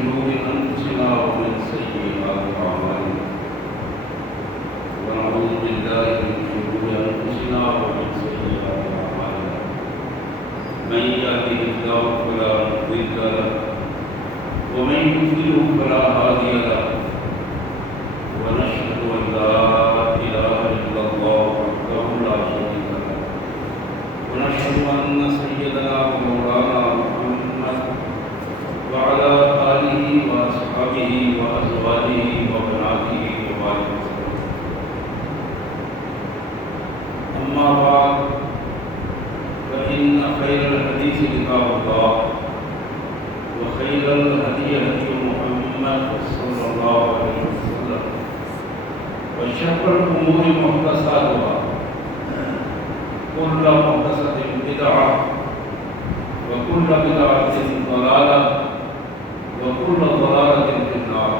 شرور أنفسنا ومن سيئات أعمالنا ونعوذ بالله من شرور أنفسنا ومن سيئات أعمالنا من يهده الله فلا مضل له ومن يضلل فلا هادي له ونشهد أن لا إله إلا الله وحده لا شريك له ونشهد أن سيدنا ومولانا محمد وعلى آله وأصحابه وأزواجه وبناته وبارك وسلم. أما بعد فإن خير الحديث كتاب الله وخير الهدي هدي محمد صلى الله عليه وسلم وشر الأمور محدثاتها كل محدثة بدعة وكل بدعة ضلالة وكل ضلالة في النار.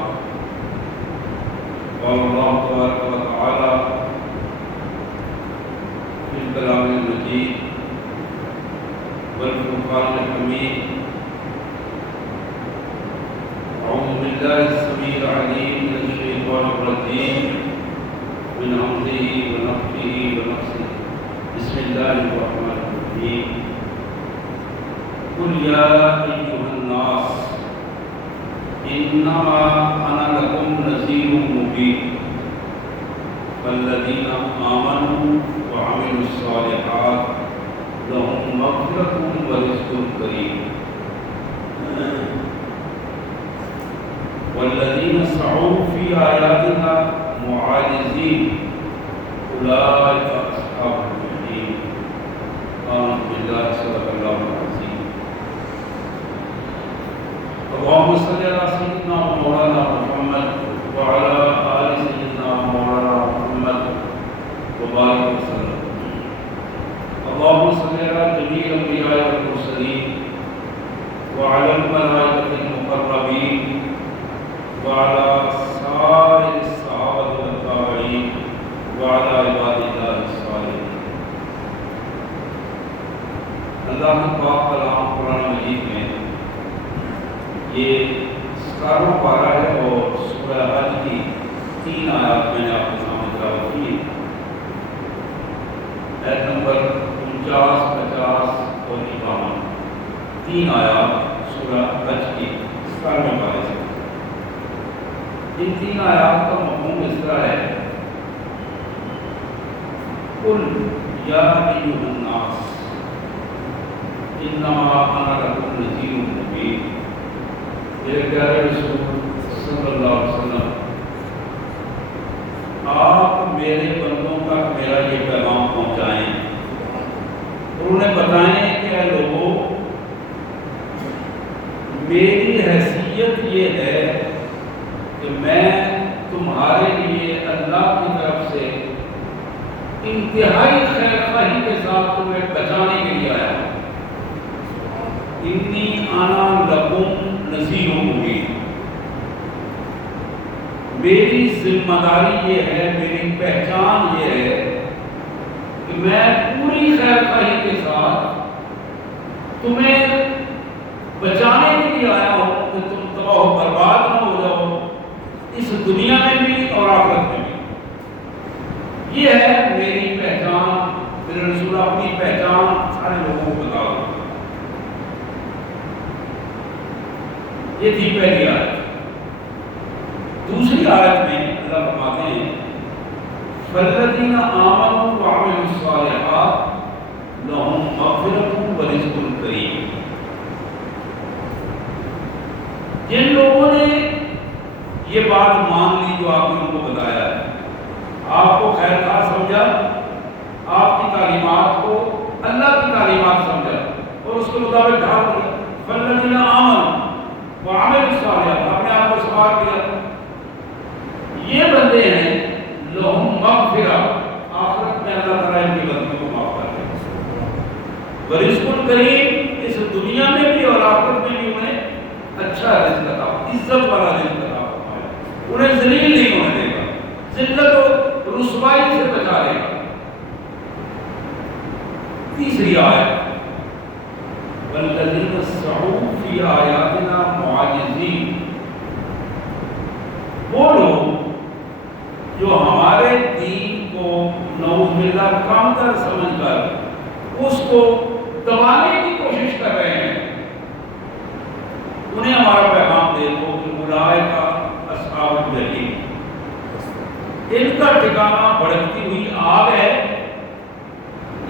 قال الله تبارك وتعالى في الكلام المجيد والفرقان الحميد: أعوذ بالله السميع العليم من الشيطان الرجيم من همزه ونفخه ونفسه. بسم الله الرحمن الرحيم. قل يا أيها الناس إنما أنا لكم نذير مبين فالذين آمنوا وعملوا الصالحات لهم مغفرة ورزق كريم والذين سعوا في آياتنا معاجزين أولئك أصحاب الجحيم. آمنت بالله صدق الله العظيم. اللهم صل على سيدنا ومولانا محمد وعلى آل سيدنا ومولانا محمد وبارك وسلم. اللهم صل على جميع الأنبياء والمرسلين وعلى الملائكة المقربين وعلى سائر الصحابة والتابعين وعلى عباد الله الصالحين. اللہ پاک کلام قرآن مجید میں یہ 17واں پارہ ہے اور سورہ حج کی 3 آیات میں نے آپ کے سامنے تلاوت کی ہے. آیت نمبر 49, 50 اور 51 3 آیات سورہ حج کی 17ویں پارے سے. ان 3 آیات کا مفہوم اس طرح ہے: قل یا ایھا الناس انما انا لکم نذیر مبین. میرے پیارے رسول صلی اللہ علیہ وسلم، آپ میرے بندوں تک میرا یہ پیغام پہنچائیں اور انہیں بتائیں کہ اے لوگوں، میری حیثیت یہ ہے کہ میں تمہارے لیے اللہ کی طرف سے انتہائی خیر خواہی کے ساتھ تمہیں بچانے کے لیے آیا ہوں. انی انا لکم نذیر مبین. میری ذمہ داری یہ ہے، میری پہچان یہ ہے کہ میں پوری خیر خواہی کے ساتھ تمہیں بچانے کے لیے آیا ہوں کہ تم تباہ و برباد نہ ہو جاؤ، اس دنیا میں بھی اور آخرت میں بھی. یہ ہے میری پہچان. میرے رسول اپنی پہچان سارے لوگوں کو بتا دو. یہ تھی پہلی آیت. دوسری آیت میں اللہ فرماتے ہیں: فالذین آمنوا وعملوا الصالحات لهم مغفرۃ ورزق کریم. جن لوگوں نے یہ بات مان لی جو آپ نے ان کو بتایا ہے، آپ کو خیر خواہ سمجھا، آپ کی تعلیمات کو اللہ کی تعلیمات سمجھا اور اس کے مطابق ڈھال دیا. فالذین آمنوا وعملوا الصالحات، اپنے آپ کو سنوار دیا. یہ بندے ہیں لہم مغفرہ، آخرت میں اللہ تعالیٰ ان کی غلطیوں کو معاف کر دے. ورزق کریم، اس دنیا میں بھی اور آخرت میں بھی انہیں اچھا رزق عطا، عزت والا رزق عطا فرمائے. انہیں ذلیل نہیں ہونے دے گا، ذلت و رسوائی سے بچا لے گا. تیسری آیت: والذین سعوا فی آیاتنا معاجزین جو ہمارے دین کو نعوذ باللہ کم تر سمجھ کر اس کو دبانے کی کوشش کر رہے ہیں، انہیں ہمارا پیغام دے دو کہ اولئک اصحاب الجحیم، ان کا ٹھکانہ بھڑکتی ہوئی آگ ہے،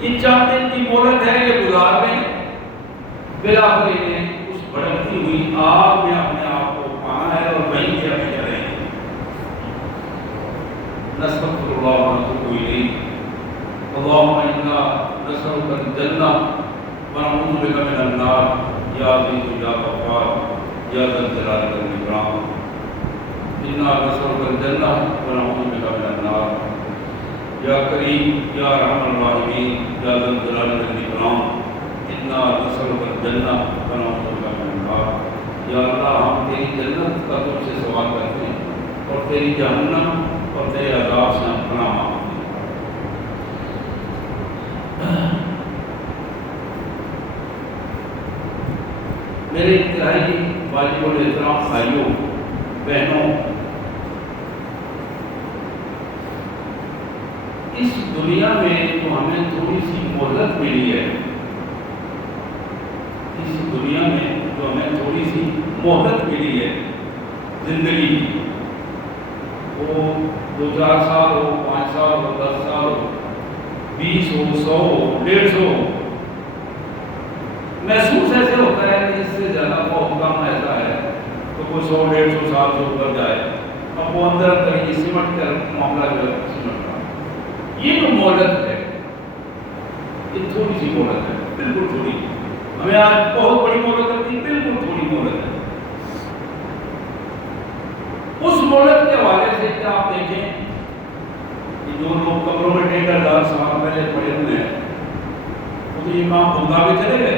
یہ چند دن کی مہلت ہے، یہ گزار لیں، بالآخر انہیں اس بھڑکتی ہوئی آگ میں اپنے آپ کو پانا ہے اور وہیں سے ہمیں چلیں گے۔ نستغفر اللہ ونتوب الیہ، اللہم انا نسألک الجنہ ونعوذ بک من النار یا عزیز یا غفار یا ذا الجلال والاکرام۔ انا نسألک الجنہ ونعوذ بک من النار یا کریم یا ارحم الراحمین یا ذا الجلال والاکرام۔ انا نسألک الجنہ ونعوذ بک من النار، یا اللہ ہم تیری جنت کا تجھ سے سوال کرتے ہیں اور تیری جہنم اور تیرے عذاب سے ہم پناہ مانگتے ہیں۔ میرے انتہائی واجب الاحترام بھائیوں بہنوں، اس دنیا میں جو ہمیں تھوڑی سی مہلت ملی ہے، اس دنیا میں جو ہمیں تھوڑی سی مہلت ملی ہے زندگی، وہ 2-4 سال ہو، 5 سال ہو، 10 سال ہو، 20 ہو، 100 ہو، 150 ہو، محسوس ایسے ہوتا ہے کہ اس سے زیادہ بہت کم ایسا ہے تو کوئی 100-150 سال سے اوپر جائے، اب وہ اندر یہ سمٹ کر معاملہ جو ہے سمٹ رہا۔ یہ جو مہلت ہے یہ تھوڑی سی مہلت ہے، بالکل تھوڑی، ہمیں آج بہت بڑی مہلت کرتی ہے، بالکل تھوڑی مہلت ہے۔ اس مہلت کے حوالے سے کیا آپ دیکھیں کہ جو لوگ قبروں میں 1500 سال پہلے پڑے ہوئے ہیں، وہ تو امام بغداد کے چلے گئے،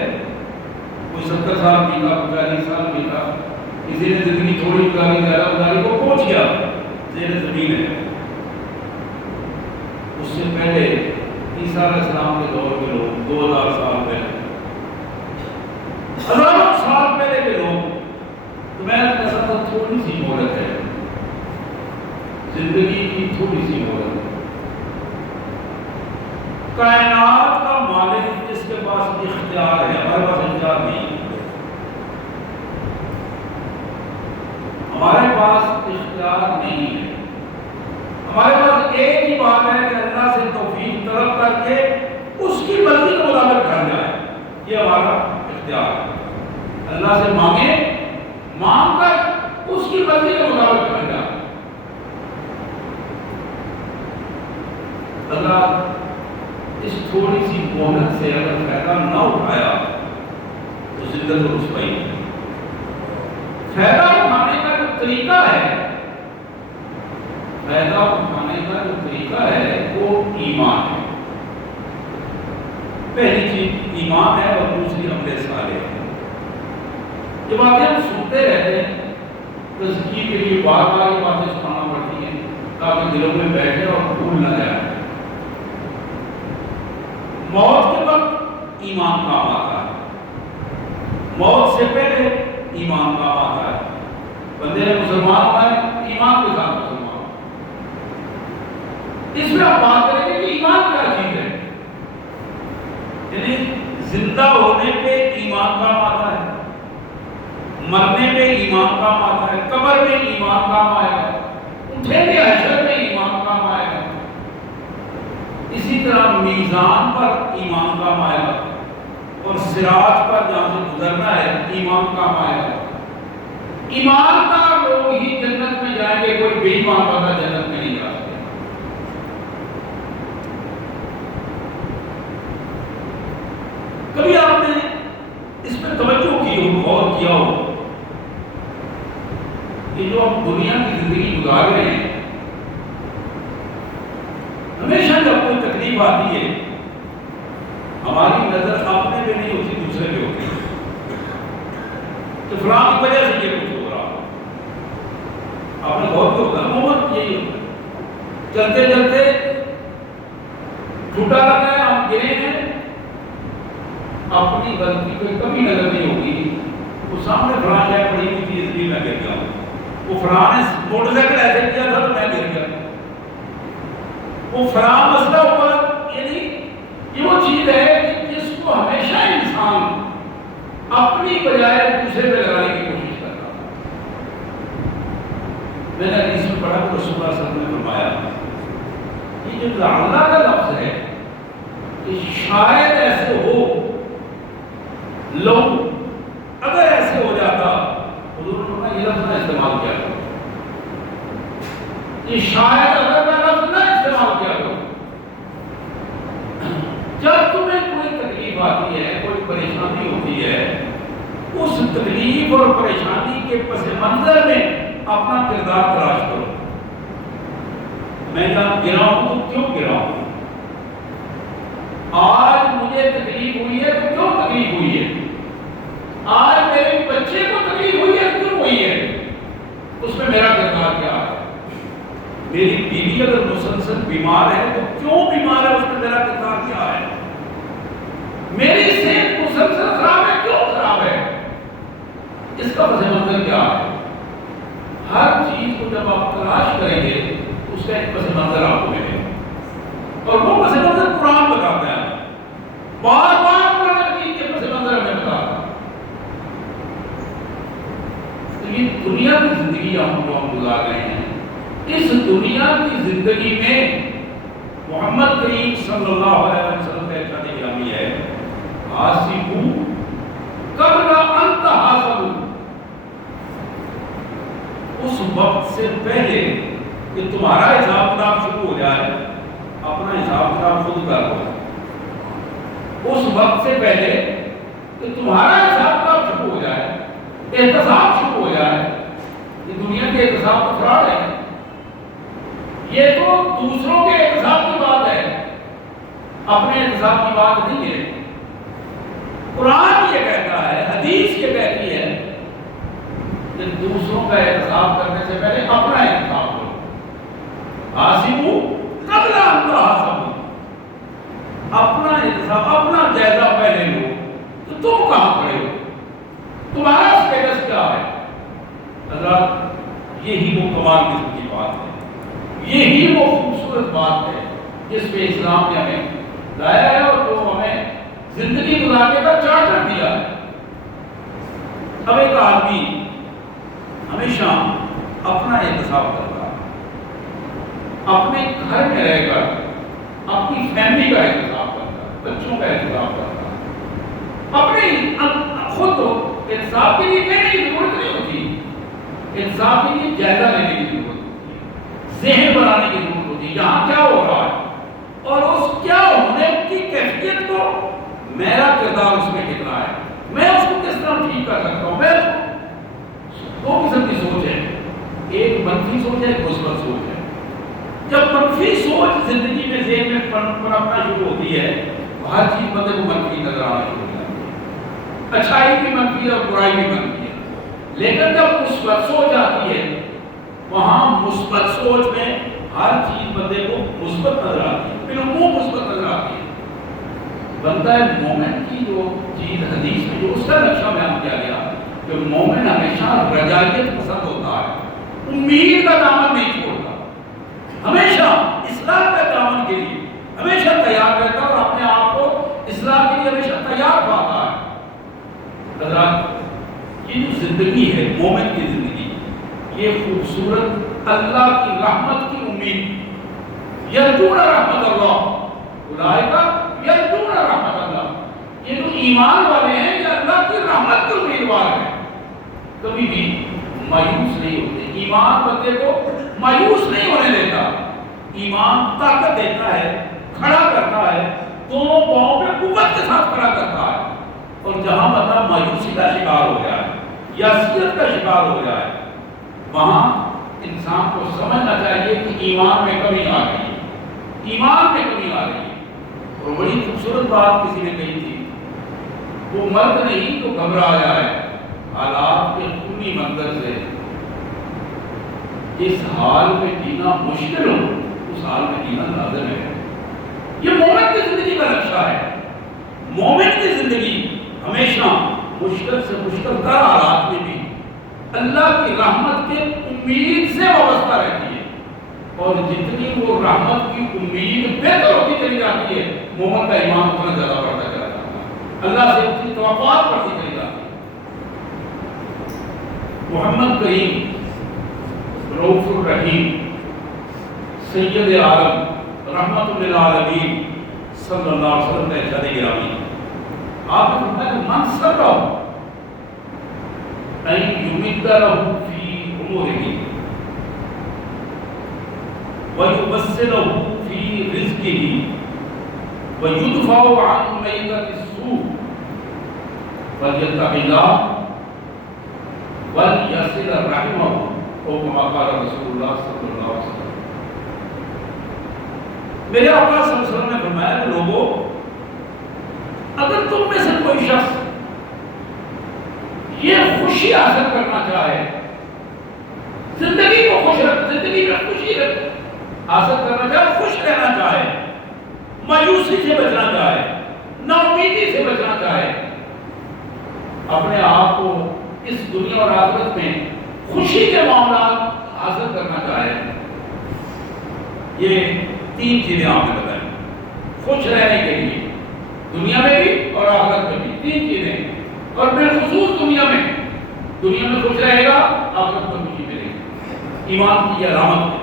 کوئی 70 سال جیتا، کوئی 40 سال جیتا، کسی نے زندگی تھوڑی گزاری، زیادہ گزاری، کو پہنچ گیا زیر زمین ہے۔ اس سے پہلے عیسیٰ علیہ السلام کے دور کے لوگ 2000 سال پہلے، ہزاروں سال پہلے کے لوگ، تو میں ایسا تو تھوڑی سی مہلت ہے، زندگی کی تھوڑی سی مہلت ہے۔ کائنات کا مالک جس کے پاس اختیار ہے، ہمارے پاس اختیار نہیں ہے، ہمارے پاس اختیار نہیں ہے، ہمارے پاس ایک ہی بات ہے کہ اللہ سے توفیق طلب کر کے اس کی مرضی کے مطابق کر جائے، یہ ہمارا اختیار ہے۔ اللہ سے مانگ کر اس کی مرضی کے مطابق کر جائے۔ اللہ اس تھوڑی سی مہلت سے اگر فائدہ نہ اٹھایا تو ذلت و رسوائی ہے۔ فائدہ اٹھانے کا جو طریقہ ہے، فائدہ اٹھانے کا جو طریقہ ہے وہ ایمان ہے۔ پہلی چیز ایمان ہے اور دوسری عمل صالح ہے۔ یہ باتیں ہم سنتے رہتے ہیں، تزکیے کے لیے بار بار یہ باتیں سنانا پڑتی ہیں تاکہ دلوں میں بیٹھے اور بھول نہ جائے۔ موت کے وقت ایمان کام آتا ہے، موت سے پہلے ایمان کام آتا ہے۔ بندے نے مسلمان ہونا ہے، ایمان کے ساتھ مسلمان۔ اس میں آپ بات کریں گے کہ ایمان کیا چیز ہے، یعنی زندہ ہونے پہ ایمان کام آتا ہے، مرنے پہ ایمان کام آتا ہے، قبر میں ایمان کام آئے گا، اٹھیں گے حشر میں ایمان کام آئے گا، اسی طرح میزان پر ایمان کام آئے گا، اور صراط پر جہاں سے گزرنا ہے ایمان کام آئے گا۔ ایماندار لوگ ہی جنت میں جائیں گے، کوئی بے ایمان بندہ جنت میں نہیں جا سکتا۔ کبھی آپ نے اس پہ توجہ کی ہو، غور کیا ہو کہ جو ہم دنیا کی زندگی گزار رہے ہیں، ہمیشہ جب کوئی تکلیف آتی ہے ہماری نظر اپنے پہ نہیں ہوتی، دوسرے پہ ہوتی ہے کہ فلاں کی وجہ سے یہ کچھ ہو رہا۔ آپ نے غور کیا ہوگا، عموماً یہی ہوتا ہے، چلتے چلتے ٹوٹا لگا ہے، ہم گرے ہیں، اپنی غلطی پہ کبھی نظر نہیں ہوگی، وہ سامنے فلاں جائے پڑی ہوئی تھی اس لیے میں گر گیا، وہ فلاں نے موٹر سائیکل ایسے کیا تھا تو میں گر گیا، وہ فلاں مسئلہ ہوا، یعنی یہ وہ چیز ہے کہ جس کو ہمیشہ انسان اپنی بجائے دوسرے پہ لگانے کی کوشش کرتا ہے۔ میں نے حدیث میں پڑھا کہ رسول اللہ صلی اللہ علیہ وسلم نے فرمایا یہ جو لعلہ کا لفظ ہے کہ شاید ایسے ہو، لو اگر ایسے ہو جاتا، حضور نے فرمایا یہ لفظ نہ استعمال کیا کرو، یہ شاید اگر کا لفظ نہ استعمال کیا کرو۔ جب تمہیں کوئی تکلیف آتی ہے، کوئی پریشانی ہوتی ہے، اس تکلیف اور پریشانی کے پس منظر میں اپنا کردار تلاش کرو۔ میں جہاں گرا ہوں تو کیوں گرا ہوں؟ آج مجھے تکلیف ہوئی ہے تو کیوں تکلیف ہوئی ہے؟ آج میرے بچے کو تکلیف ہوئی ہے تو کیوں ہوئی ہے؟ اس میں میرا کردار کیا ہے؟ میری بیوی اگر مسلسل بیمار ہے تو کیوں بیمار ہے؟ اس میں میرا کردار کیا ہے؟ میری صحت مسلسل خراب ہے، کیوں خراب ہے؟ اس کا پس منظر کیا ہے؟ ہر چیز کو جب آپ تلاش کریں گے تو اس کا ایک پس منظر آپ کو ملے گا، اور وہ پس منظر قرآن بتاتا ہے، بار بار قرآن چیز کے پس منظر ہمیں بتاتا ہے۔ تو یہ دنیا کی زندگی ہم گزار رہے ہیں، اس دنیا کی زندگی میں محمد کریم صلی اللہ علیہ وسلم کا ارشاد گرامی ہے، حاسبو قبل ان تحاسبوا، اس وقت سے پہلے کہ تمہارا حساب کتاب شروع ہو جائے اپنا حساب کتاب خود کر لو۔ اس وقت سے پہلے کہ تمہارا حساب کتاب شروع ہو جائے، احتساب شروع ہو جائے، یہ دنیا کے احتساب تو فراڈ ہے، یہ تو دوسروں کے احتساب کی بات ہے، اپنے احتساب کی بات نہیں ہے۔ قرآن یہ کہتا ہے، حدیث یہ کہتی ہے کہ دوسروں کا احتساب کرنے سے پہلے اپنا احتساب کرو۔ حاسبو قبل ان تحاسبوا، اپنا احتساب، اپنا جائزہ پہلے لو کہ تم کہاں کھڑے ہو، تمہارا اسٹیٹس کیا ہے۔ حضرات یہی وہ کمال قسم کی بات ہے، یہی وہ خوبصورت بات ہے جس پہ اسلام نے ہمیں لایا ہے اور جو ہمیں زندگی گزارنے کا چارٹر دیا ہے۔ اب ایک آدمی ہمیشہ اپنا احتساب کرتا ہے، اپنے گھر میں رہ کر اپنی فیملی کا احتساب کرتا ہے، بچوں کا احتساب کرتا ہے، اپنے خود احتساب کے لیے کہنے کی ضرورت نہیں ہوتی، احتساب کے لیے جائزہ لینے کی ضرورت ہوتی ہے، ذہن بنانے کی ضرورت ہوتی ہے، یہاں کیا ہو رہا ہے اور اس کیا ہونے کی کیفیت کو میرا کردار اس میں کتنا ہے، میں اس کو کس طرح ٹھیک کر سکتا ہوں۔ میں دو قسم کی سوچ ہے، ایک منفی سوچ ہے، ایک مثبت سوچ ہے۔ جب منفی سوچ زندگی میں ذہن میں پنپنا شروع ہوتی ہے تو ہر چیز بندے کو منفی نظر آنا شروع ہو جاتی ہے، اچھائی بھی منفی ہے اور برائی بھی منفی ہے۔ لیکن جب مثبت سوچ آتی ہے وہاں مثبت سوچ میں ہر چیز بندے کو مثبت نظر آتی ہے، بالعموم مثبت نظر آتی ہے۔ بندہ مومن کی جو چیز حدیث میں جو اس کا نقشہ بیان کیا گیا کہ مومن ہمیشہ رجائیت پسند ہوتا ہے، امید کا دامن نہیں چھوڑتا، ہمیشہ اصلاح کے دامن کے لیے ہمیشہ تیار رہتا ہے اور اپنے آپ کو اصلاح کے لیے ہمیشہ تیار پاتا ہے۔ حضرات یہ جو زندگی ہے مومن کی زندگی، یہ خوبصورت اللہ کی رحمت کی امید، یرجون رحمت اللہ، اولئک یرجون رحمت اللہ، یہ جو ایمان والے ہیں یہ اللہ کی رحمت کے امیدوار ہیں، کبھی بھی مایوس نہیں ہوتے۔ ایمان بندے کو مایوس نہیں ہونے دیتا، ایمان طاقت دیتا ہے، کھڑا کرتا ہے، دونوں پاؤں پہ قوت کے ساتھ کھڑا کرتا ہے، اور جہاں بندہ مایوسی کا شکار ہو جائے، یأسیت کا شکار ہو جائے، وہاں انسان کو سمجھنا چاہیے کہ ایمان میں کمی آ گئی ہے، ایمان میں کمی آ گئی ہے۔ اور بڑی خوبصورت بات کسی نے کہی تھی، وہ مرد نہیں تو گھبرا جائے حالات کے خونی منظر سے، جس حال میں جینا مشکل ہو اس حال میں جینا لازم ہے۔ یہ مومن کی زندگی کا نقشہ ہے۔ مومن کی زندگی ہمیشہ مشکل سے مشکل تر حالات میں بھی اللہ کی رحمت کے امید سے وابستہ رہتی ہے، اور جتنی وہ رحمت کی امید بہتر ہوتی چلی جاتی ہے، مومن کا ایمان اتنا زیادہ بڑھتا چلا جاتا ہے، اللہ سے اس کی توقعات بڑھتی چلی جاتی ہے۔ محمد کریم رؤوف الرحیم سید عالم رحمت للعالمین صلی اللہ علیہ وسلم کا ارشاد گرامی، آپ نے فرمایا کہ من سرہ ان یمد لہ فی امورہ وَيُبَسِّرَهُ فِي رِزْقِهِ وَيُدْفَعُ عَنْ مَيْتَةِ السُّوءِ فَلْيَتَّقِ اللَّهَ وَلْيَصِلْ رَحِمَهُ او كما قال رسول اللہ صلی اللہ علیہ وسلم۔ میرے آقا صلی اللہ علیہ وسلم نے فرمایا کہ لوگوں، اگر تم میں سے کوئی شخص یہ خوشی حاصل کرنا چاہے، زندگی کو خوش رکھ، زندگی میں خوشی رکھ حاصل کرنا چاہے، خوش رہنا چاہے، مایوسی سے بچنا چاہے، نا امیدی سے بچنا چاہے، اپنے آپ کو اس دنیا اور آخرت میں خوشی کے معاملات حاصل کرنا چاہے، یہ 3 چیزیں آپ نے بتائیں خوش رہنے کے لیے، دنیا میں بھی اور آخرت میں بھی 3 چیزیں، اور بالخصوص دنیا میں خوش رہے گا، آخرت میں خوشی ملے گی، ایمان کی علامت ہے۔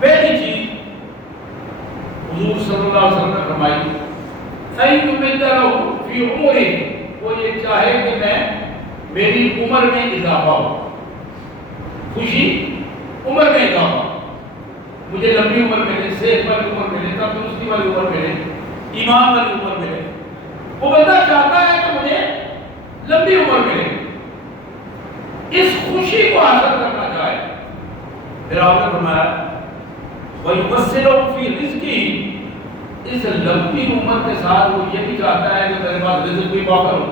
پہلی چیز حضور صلی اللہ علیہ وسلم نے فرمائی، این یمد لہ فی عمرہ، وہ یہ چاہے کہ میری عمر میں اضافہ ہو، خوشی عمر میں اضافہ، مجھے لمبی عمر ملے، صحت والی عمر ملے، تندرستی والی عمر ملے، ایمان والی عمر ملے، وہ بندہ چاہتا ہے کہ مجھے لمبی عمر ملے، اس خوشی کو حاصل کرنا چاہے۔ پھر آپ نے فرمایا وَيُبَسِّرَهُ فِي رِزْقِهِ، اس لمبی عمر کے ساتھ وہ یہ بھی چاہتا ہے کہ میرے پاس رزق بھی وافر ہو،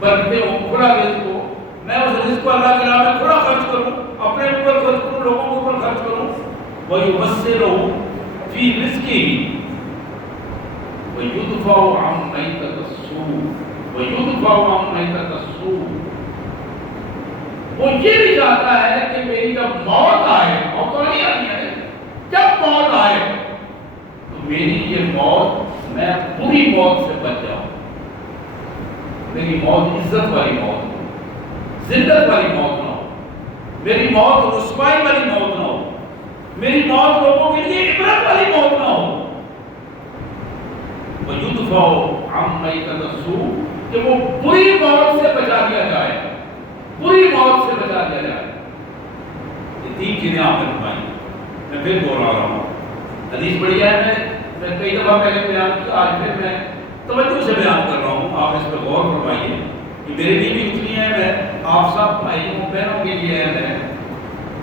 برکتیں ہو، کھلا رزق ہو، میں اس رزق کو اللہ کے راہ میں کھلا خرچ کروں، اپنے اوپر خرچ کروں، لوگوں کے اوپر خرچ کروں۔ وَيُبَسِّرَهُ فِي رِزْقِهِ وَيُدْفَعُ عَنْ مَيْتَةِ السُّوءِ، وہ یہ بھی چاہتا ہے کہ میری جب موت آئے، موت تو نہیں آنی ہے، جب موت آئے تو میری یہ موت، میں بری موت سے بچ جاؤں، میری موت عزت والی موت ہو، ذلت والی موت نہ ہو، میری موت رسوائی والی موت نہ ہو، میری موت لوگوں کے لیے عبرت والی موت نہ ہو۔ وَيُدْفَعُ عَنْ مَيْتَةِ السُّوءِ، کہ وہ بری موت سے بچا دیا جائے، بری موت سے بچا دیا جائے۔ یہ 3 چیزیں آپ نے بتائیں، میں پھر بول رہا ہوں، حدیث بڑی ہے، میں کئی دفعہ پہلے بیان کیا، آج پھر میں توجہ سے بیان کر رہا ہوں، آپ اس پر غور فرمائیے، کہ میرے لیے بھی اتنی ہے، میں آپ سب بھائیوں بہنوں کے لیے ہے۔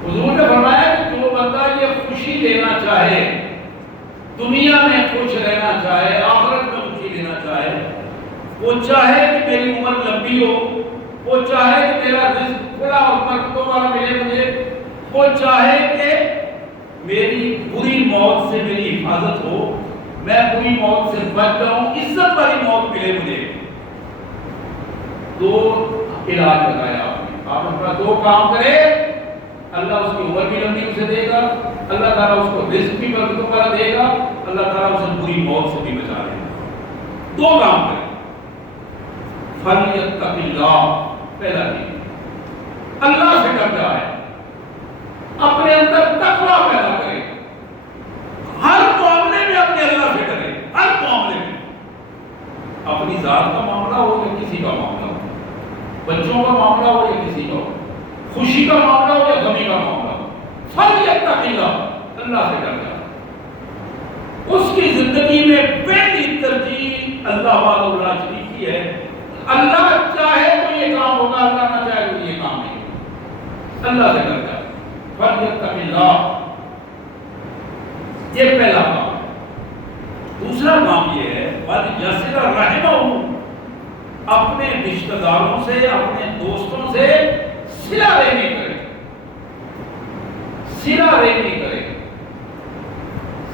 حضور نے فرمایا کہ جو بندہ یہ خوشی لینا چاہے، دنیا میں خوش رہنا چاہے، آخرت میں خوشی لینا چاہے، وہ چاہے کہ میری عمر لمبی ہو، وہ چاہے کہ میرا رزق بڑا اور برکتوں والا ملے مجھے، وہ چاہے کہ میری بری موت سے میری حفاظت ہو، میں بری موت سے بچ جاؤں، عزت والی موت ملے مجھے، 2 علاج بتایا آپ نے 2 کام کرے، اللہ اس کی عمر بھی لمبی اسے دے گا، اللہ تعالیٰ اس کو رزق بھی برکتوں والا دے گا، اللہ تعالیٰ اسے بری موت سے بھی بچا لے گا۔ 2 کام کرے، فَلْيَتَّقِ اللَّهَ، پہلا چیز اللہ سے ڈر جائے، اپنے اندر تقویٰ پیدا کرے، ہر معاملے میں اپنے اللہ سے ڈرے، ہر معاملے میں، اپنی ذات کا معاملہ ہو یا کسی کا معاملہ ہو، بچوں کا معاملہ ہو یا کسی کا ہو، خوشی کا معاملہ ہو یا غمی کا معاملہ ہو، فَلْيَتَّقِ اللَّهَ، اللہ سے ڈر جائے۔ اس کی زندگی میں پہلی ترجیح اللہ والا شریف کی ہے، اللہ چاہے تو یہ کام ہوگا، اللہ نہ چاہے تو یہ کام نہیں ہوگا، اللہ سے ڈر جائے، فَلْيَتَّقِ اللَّهَ، یہ پہلا کام ہے۔ دوسرا کام یہ ہے وَلْيَصِلَ رَحِمَهُ، اپنے رشتہ داروں سے، اپنے دوستوں سے صلہ رحمی کرے، صلہ رحمی کرے۔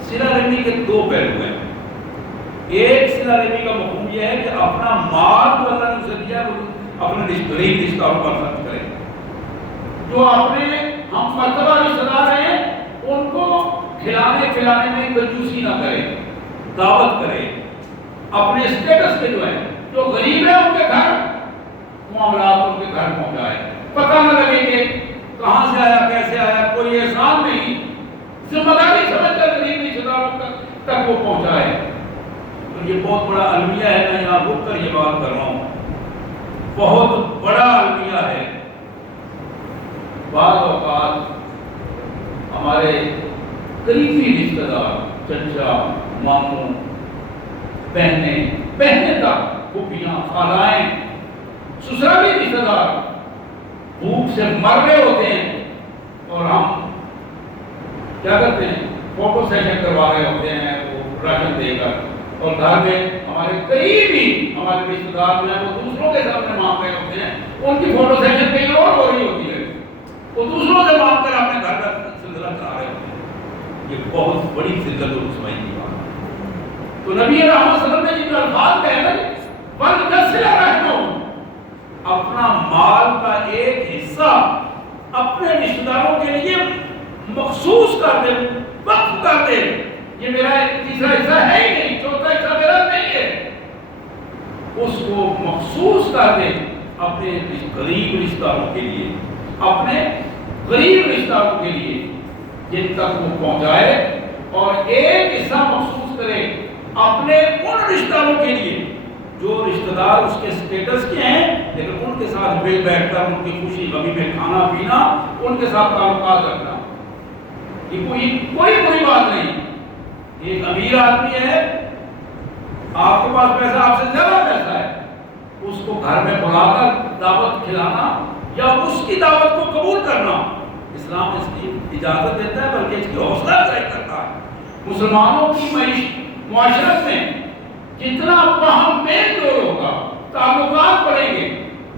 صلہ رحمی کے 2 پہلو ہیں، ایک صلہ رحمی کا مفہوم یہ ہے کہ اپنا مال جو اللہ نے اسے دیا ہے اپنے رشتہ داروں پر خرچ کرے، جو اپنے ہم مرتبہ رشتہ دار ہیں ان کو کھلانے پلانے میں کنجوسی نہ کرے، دعوت کرے، اپنے اسٹیٹس کے جو ہے، جو غریب ہے ان کے گھر معاملات ان کے گھر پہنچائے، پتہ نہ لگے کہ کہاں سے آیا کیسے آیا، کوئی احسان نہیں، ذمہ داری سمجھ کر غریب رشتہ داروں تک وہ پہنچائے۔ تو یہ بہت بڑا المیہ ہے، میں یہاں رک کر یہ بات کر رہا ہوں، بہت بڑا المیہ ہے۔ بعض اوقات ہمارے قریبی رشتہ دار، چچا، ماموں، بہنیں تک، پھوپھیاں، خالائیں، سسرالی رشتہ دار بھوک سے مر رہے ہوتے ہیں اور ہم کیا کرتے ہیں، فوٹو سیشن کروا رہے ہوتے ہیں وہ راشن دے کر، اور گھر میں ہمارے قریبی ہمارے رشتہ دار جو ہیں وہ دوسروں کے سامنے مانگ رہے ہوتے ہیں، ان کی فوٹو سیشن کہیں اور ہو رہی ہوتی ہے، وہ دوسروں سے مانگ کر اپنے گھر کا سلسلہ چلا رہے ہوتے ہیں۔ یہ بہت بڑی ذلت و رسوائی کی بات ہے۔ تو نبی رحمت صلی اللہ علیہ وسلم نے جن الفاظ کہے نا، وَلْيَصِلَ رَحِمَهُ، اپنا مال کا ایک حصہ اپنے رشتہ داروں کے لیے مخصوص کر دے، وقف کر دے۔ یہ میرا تیسرا حصہ ہے ہی نہیں، چوتھا حصہ میرا نہیں ہے، اس کو مخصوص کر دے اپنے غریب رشتہ داروں کے لیے، اپنے غریب رشتہ داروں کے لیے جن تک وہ پہنچائے، اور ایک حصہ مخصوص کرے اپنے ان رشتہ داروں کے لیے جو رشتہ دار اس کے سٹیٹس کے ہیں، لیکن ان کے ساتھ مل بیٹھ کر ان کی خوشی غمی میں کھانا پینا، ان کے ساتھ تعلقات رکھنا، یہ کوئی بری بات نہیں۔ ایک امیر آدمی ہے، آپ کے پاس پیسہ، آپ سے زیادہ پیسہ ہے، اس کو گھر میں بلا کر دعوت کھلانا یا اس کی دعوت کو قبول کرنا، اسلام اس کی اجازت دیتا ہے، بلکہ اس کی حوصلہ افزائی کرتا ہے۔ مسلمانوں کی معاشرت میں جتنا باہم میل جول ہوگا، تعلقات بڑھیں گے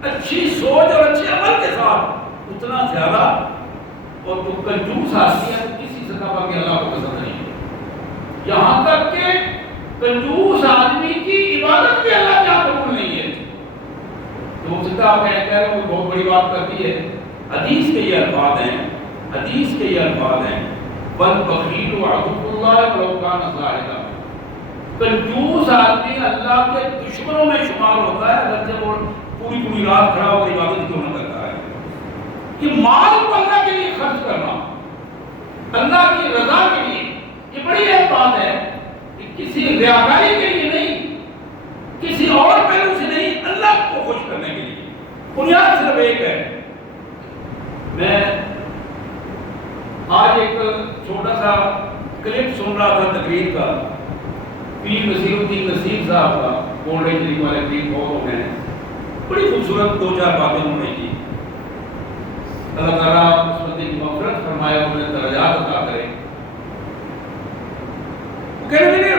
اچھی سوچ اور اچھے عمل کے ساتھ، اتنا زیادہ، اور جو کنجوس آدمی ہے کسی سطح پر بھی اللہ کو پسند نہیں ہے، یہاں تک کہ کنجوس آدمی کی عبادت بھی اللہ کیا قبول نہیں ہے۔ تو ہو سکتا ہے میں کہہ رہا ہوں بہت بڑی بات کرتی ہے، حدیث کے یہ الفاظ ہیں، حدیث کے یہ الفاظ ہیں، وَالْبَخِيلُ عَدُوُّ اللَّهِ وَلَوْ كَانَ صَاحِبًا، کنجوس آدمی اللہ کے دشمنوں میں شمار ہوتا ہے اگرچہ وہ پوری رات کھڑا ہو کر عبادت کیوں نہ کرتا ہے۔ کہ مال کو اللہ کے لیے خرچ کرنا، اللہ کی رضا کے لیے، یہ بڑی اہم بات ہے، کہ کسی ریاکاری کے لیے نہیں، کسی اور پہلو سے نہیں، اللہ کو خوش کرنے کے لیے۔ بنیاد صرف ایک ہے۔ میں آج ایک چھوٹا سا کلپ سن رہا تھا تقریر کا، پیر نصیر الدین نصیر صاحب کا، اولڈ ایج ڈگری والے پیر بہت ہو گئے ہیں، بڑی خوبصورت 2-4 باتیں انہوں نے کی۔ اللہ تعالیٰ اس بندے کی مغفرت فرمائے، انہیں درجات عطا کرے۔ وہ کہہ رہے تھے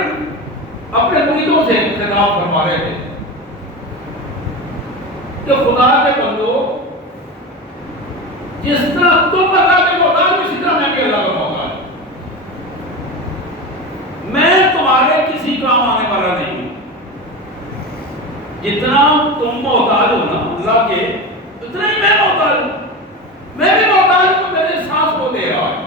اپنے مریدوں سے خطاب فرما رہے تھے کہ خدا کے بندو، جس طرح تم اللہ کے محتاج ہو اسی طرح میں بھی اللہ کا محتاج ہوں، میں تمہارے کسی کام آنے والا نہیں ہوں، جتنا تم محتاج ہو نا اللہ کے، اتنا ہی میں محتاج ہوں۔ میں بھی محتاج ہوں، میرے سانس وہ دے رہا ہے،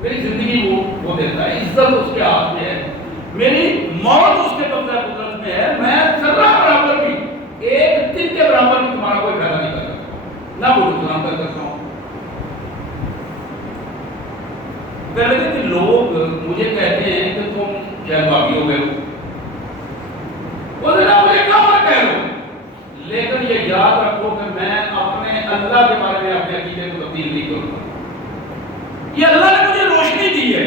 میری زندگی وہ دیتا ہے، عزت اس کے ہاتھ میں ہے، میری موت اس کے قبضہ قدرت میں ہے، میں ذرہ برابر بھی، ایک دن کے برابر بھی تمہارا کوئی فائدہ نہیں کر سکتا، نہ وہ نقصان کر سکتا ہوں۔ کہہ لگے کہ لوگ مجھے کہتے ہیں کہ تم شہبابی ہو گئے ہو، وہ ذرا مجھے کہاں پر کہہ رہے ہو، لیکن یہ یاد رکھو کہ میں اپنے اللہ کے بارے میں اپنے عقیدے کو تبدیل نہیں کروں گا۔ یہ اللہ نے مجھے روشنی دی ہے،